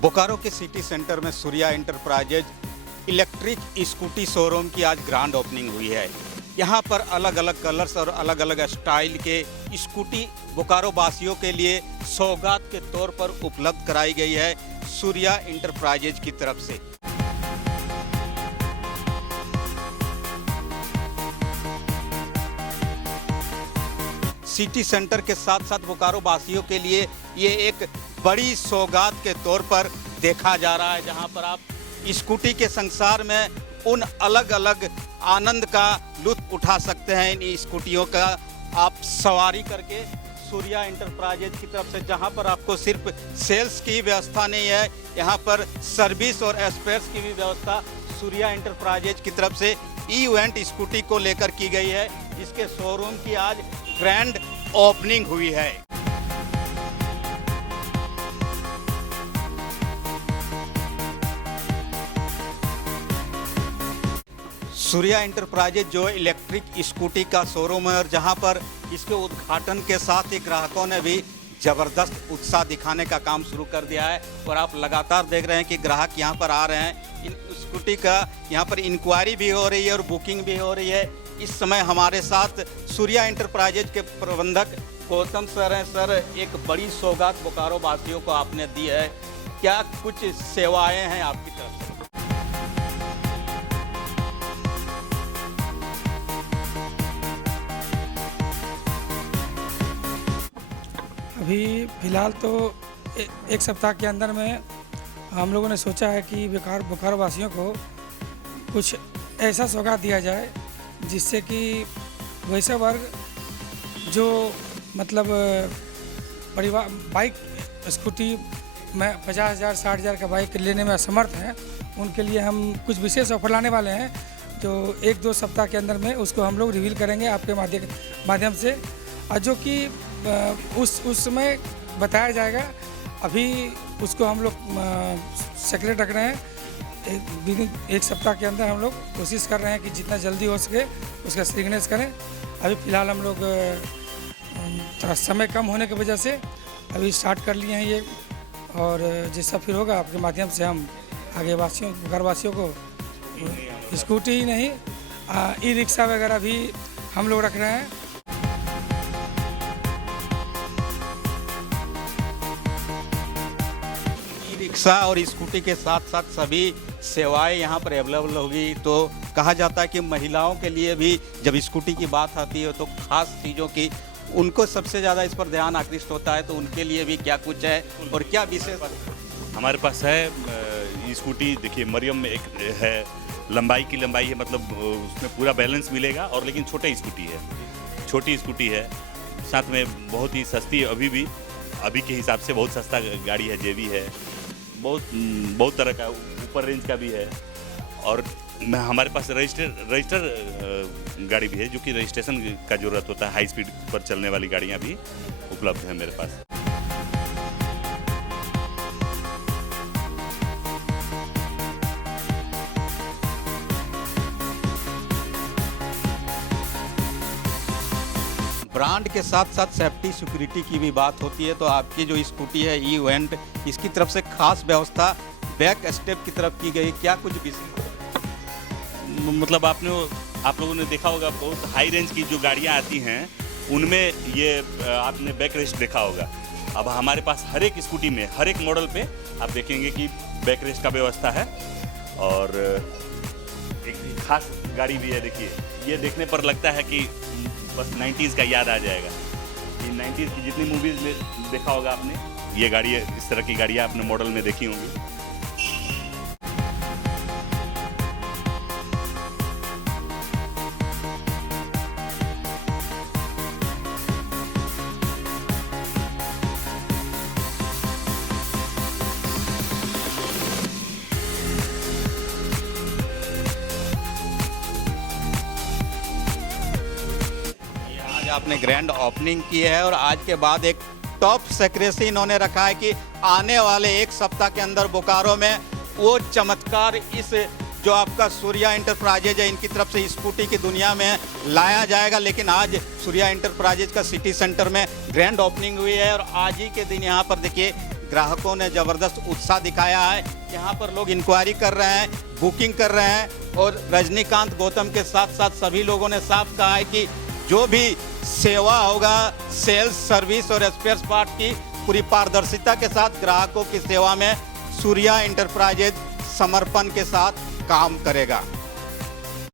बोकारो के city centre में Surya enterprises electric scooty showroom की आज ग्रैंड ओपनिंग हुई है। यहाँ पर अलग अलग कलर्स और अलग अलग स्टाइल के स्कूटी बोकारो वासियों के लिए सौगात के तौर पर उपलब्ध कराई गई है सूर्या इंटरप्राइजेज की तरफ से। सिटी सेंटर के साथ साथ बोकारो वासियों के लिए ये एक बड़ी सौगात के तौर पर देखा जा रहा है, जहां पर आप स्कूटी के संसार में उन अलग अलग आनंद का लुत्फ उठा सकते हैं। इन स्कूटियों का आप सवारी करके सूर्या इंटरप्राइजेज की तरफ से, जहां पर आपको सिर्फ सेल्स की व्यवस्था नहीं है, यहां पर सर्विस और स्पेयर्स की भी व्यवस्था सूर्या इंटरप्राइजेज की तरफ से इवेंट स्कूटी को लेकर की गई है, जिसके शोरूम की आज ग्रैंड ओपनिंग हुई है। सूर्या इंटरप्राइजेज जो इलेक्ट्रिक स्कूटी का शोरूम है और जहां पर इसके उद्घाटन के साथ ही ग्राहकों ने भी ज़बरदस्त उत्साह दिखाने का काम शुरू कर दिया है और आप लगातार देख रहे हैं कि ग्राहक यहां पर आ रहे हैं। इन स्कूटी का यहां पर इंक्वायरी भी हो रही है और बुकिंग भी हो रही है। इस समय हमारे साथ सूर्या इंटरप्राइजेज के प्रबंधक गौतम सर हैं। सर, एक बड़ी सौगात बोकारो वासियों को आपने दी है, क्या कुछ सेवाएं हैं आपकी तरफ से? अभी फ़िलहाल तो एक सप्ताह के अंदर में हम लोगों ने सोचा है कि बोकारो वासियों को कुछ ऐसा सौगात दिया जाए जिससे कि वैसे वर्ग जो मतलब परिवार बाइक स्कूटी में 50,000 60,000 का बाइक लेने में असमर्थ हैं, उनके लिए हम कुछ विशेष ऑफर लाने वाले हैं, जो 1-2 सप्ताह के अंदर में उसको हम लोग रिवील करेंगे आपके माध्यम से, और जो कि उस समय बताया जाएगा। अभी उसको हम लोग सेक्रेट रख रहे हैं। एक सप्ताह के अंदर हम लोग कोशिश कर रहे हैं कि जितना जल्दी हो सके उसका सिग्नेच करें। अभी फ़िलहाल हम लोग थोड़ा समय कम होने की वजह से अभी स्टार्ट कर लिए हैं ये, और जैसा फिर होगा आपके माध्यम से हम आगे बोकारो वासियों को स्कूटी ही नहीं ई रिक्शा वगैरह भी हम लोग रख रहे हैं। रिक्शा और स्कूटी के साथ साथ सभी सेवाएं यहाँ पर अवेलेबल होगी। तो कहा जाता है कि महिलाओं के लिए भी जब स्कूटी की बात आती है तो खास चीज़ों की उनको सबसे ज़्यादा इस पर ध्यान आकृष्ट होता है, तो उनके लिए भी क्या कुछ है और क्या विशेष हमारे पास है? स्कूटी देखिए, मरियम में एक है, लंबाई है, मतलब उसमें पूरा बैलेंस मिलेगा, और लेकिन छोटी स्कूटी है, साथ में बहुत ही सस्ती, अभी के हिसाब से बहुत सस्ता गाड़ी है, जेवी है, बहुत तरह का ऊपर रेंज का भी है। और हमारे पास रजिस्टर गाड़ी भी है, जो कि रजिस्ट्रेशन का ज़रूरत होता है, हाई स्पीड पर चलने वाली गाड़ियाँ भी उपलब्ध हैं मेरे पास। ब्रांड के साथ साथ सेफ्टी सिक्योरिटी की भी बात होती है, तो आपकी जो स्कूटी है इवेंट, इसकी तरफ से खास व्यवस्था बैक स्टेप की तरफ की गई, क्या कुछ विशेष? मतलब आप लोगों ने देखा होगा, बहुत हाई रेंज की जो गाड़ियां आती हैं उनमें ये आपने बैक रेस्ट देखा होगा। अब हमारे पास हर एक स्कूटी में, हर एक मॉडल पे आप देखेंगे कि बैक रेस्ट का व्यवस्था है, और एक खास गाड़ी भी है। देखिए, ये देखने पर लगता है कि बस 90s का याद आ जाएगा। ये 90s की जितनी मूवीज़ में देखा होगा आपने, ये गाड़ी, इस तरह की गाड़ियाँ आपने मॉडल में देखी होंगी। आपने ग्रैंड ओपनिंग की है और आज के बाद एक टॉप सेक्रेसी इन्होंने रखा है कि आने वाले एक सप्ताह के अंदर बोकारो में वो चमत्कार इस जो आपका सूर्या इंटरप्राइजेज है इनकी तरफ से स्कूटी की दुनिया में लाया जाएगा। लेकिन आज सूर्या इंटरप्राइजेज का सिटी सेंटर में ग्रैंड ओपनिंग हुई है और आज ही के दिन यहाँ पर देखिए ग्राहकों ने ज़बरदस्त उत्साह दिखाया है। यहाँ पर लोग इंक्वायरी कर रहे हैं, बुकिंग कर रहे हैं और रजनीकांत गौतम के साथ साथ सभी लोगों ने साफ कहा है कि जो भी सेवा होगा, सेल्स, सर्विस और स्पेयर पार्ट की पूरी पारदर्शिता के साथ ग्राहकों की सेवा में सूर्या एंटरप्राइजेज समर्पण के साथ काम करेगा।